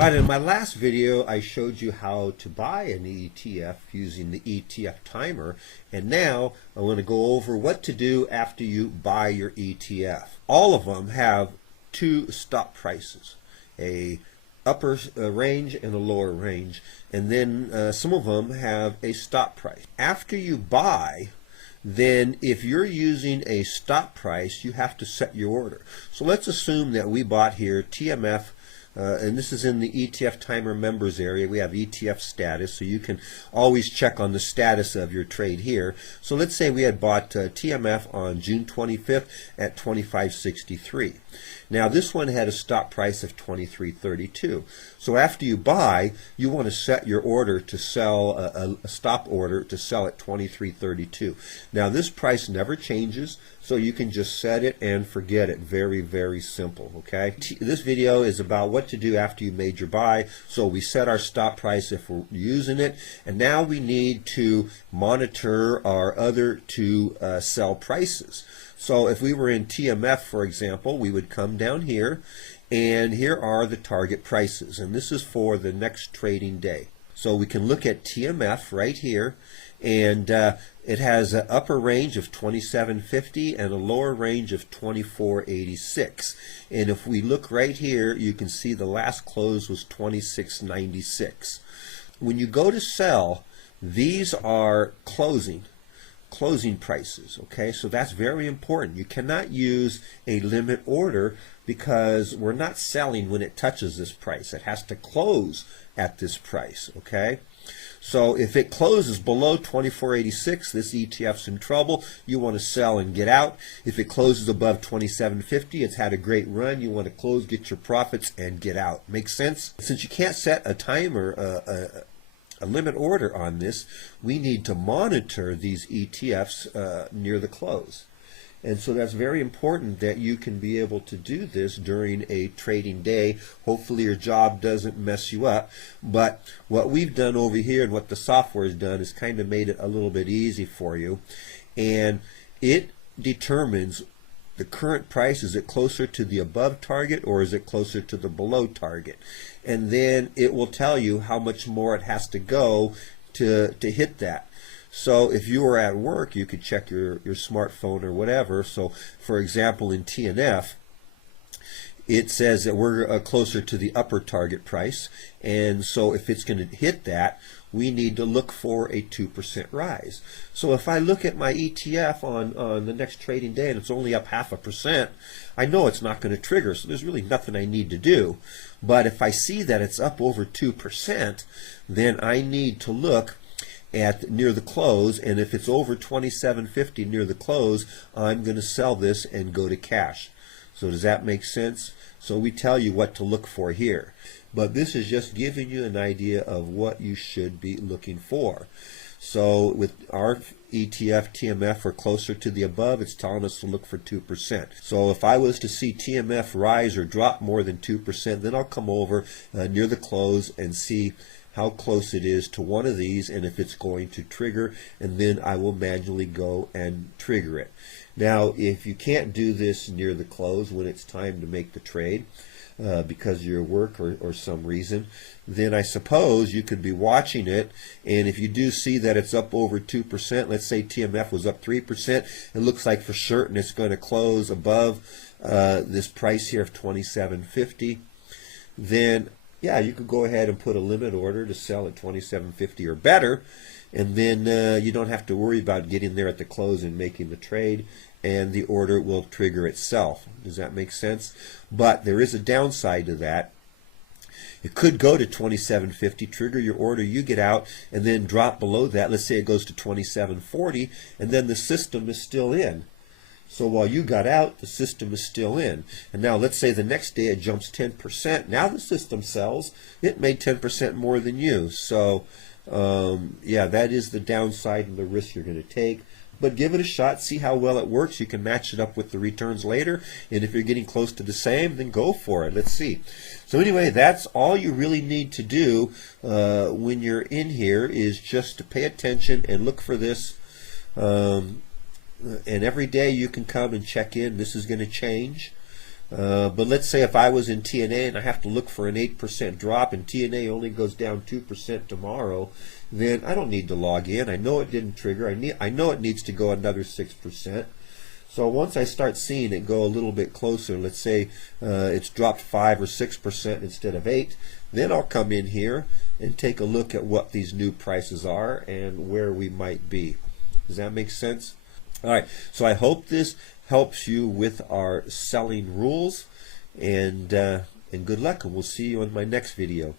Alright, in my last video I showed you how to buy an ETF using the ETF timer, and now I want to go over what to do after you buy your ETF. All of them have two stop prices, a upper range and a lower range, and then some of them have a stop price. After you buy, then if you're using a stop price, you have to set your order. So let's assume that we bought here TMF, and this is in the ETF timer members area. We have ETF status, so you can always check on the status of your trade here. So let's say we had bought TMF on June 25th at 25.63. Now this one had a stop price of 23.32. So after you buy, you want to set your order to sell a stop order to sell at 23.32. Now this price never changes, so you can just set it and forget it. Very, very simple, okay? This video is about what to do after you made your buy. So we set our stop price if we're using it, and now we need to monitor our other two sell prices. So if we were in TMF, for example, we would come down here, and here are the target prices, and this is for the next trading day. So we can look at TMF right here, and it has an upper range of 27.50 and a lower range of 24.86. And if we look right here, you can see the last close was 26.96. When you go to sell, these are closing prices, okay? So that's very important. You cannot use a limit order because we're not selling when it touches this price. It has to close at this price, okay? So if it closes below 24.86, this ETF's in trouble. You want to sell and get out. If it closes above 27.50, it's had a great run. You want to close, get your profits, and get out. Makes sense? Since you can't set a timer, a limit order on this, we need to monitor these ETFs near the close. And so that's very important that you can be able to do this during a trading day. Hopefully your job doesn't mess you up. But what we've done over here and what the software has done is kind of made it a little bit easy for you. And it determines the current price. Is it closer to the above target or is it closer to the below target? And then it will tell you how much more it has to go to hit that. So if you were at work, you could check your smartphone or whatever. So for example, in TNF, it says that we're closer to the upper target price, and so if it's going to hit that, we need to look for a 2% rise. So if I look at my ETF on the next trading day and it's only up 0.5%, I know it's not going to trigger, so there's really nothing I need to do. But if I see that it's up over 2%, then I need to look at near the close, and if it's over 27.50 near the close, I'm going to sell this and go to cash. So does that make sense? So we tell you what to look for here, but this is just giving you an idea of what you should be looking for. So with our ETF TMF, we're closer to the above, it's telling us to look for 2%. So if I was to see TMF rise or drop more than 2%, then I'll come over near the close and see how close it is to one of these and if it's going to trigger, and then I will manually go and trigger it. Now if you can't do this near the close when it's time to make the trade because of your work or some reason, then I suppose you could be watching it, and if you do see that it's up over 2%, let's say TMF was up 3%, it looks like for certain it's going to close above this price here of 27.50, then yeah, you could go ahead and put a limit order to sell at 27.50 or better, and then you don't have to worry about getting there at the close and making the trade, and the order will trigger itself. Does that make sense? But there is a downside to that. It could go to 27.50, trigger your order, you get out, and then drop below that. Let's say it goes to 27.40, and then the system is still in. So while you got out, the system is still in. And now let's say the next day it jumps 10%. Now the system sells. It made 10% more than you. So yeah, that is the downside and the risk you're going to take. But give it a shot, see how well it works. You can match it up with the returns later. And if you're getting close to the same, then go for it. Let's see. So anyway, that's all you really need to do when you're in here, is just to pay attention and look for this. And every day you can come and check in. This is going to change. But let's say if I was in TNA and I have to look for an 8% drop and TNA only goes down 2% tomorrow, then I don't need to log in. I know it didn't trigger. I know it needs to go another 6%. So once I start seeing it go a little bit closer, let's say it's dropped 5 or 6% instead of 8, then I'll come in here and take a look at what these new prices are and where we might be. Does that make sense? All right, so I hope this helps you with our selling rules, and good luck, and we'll see you in my next video.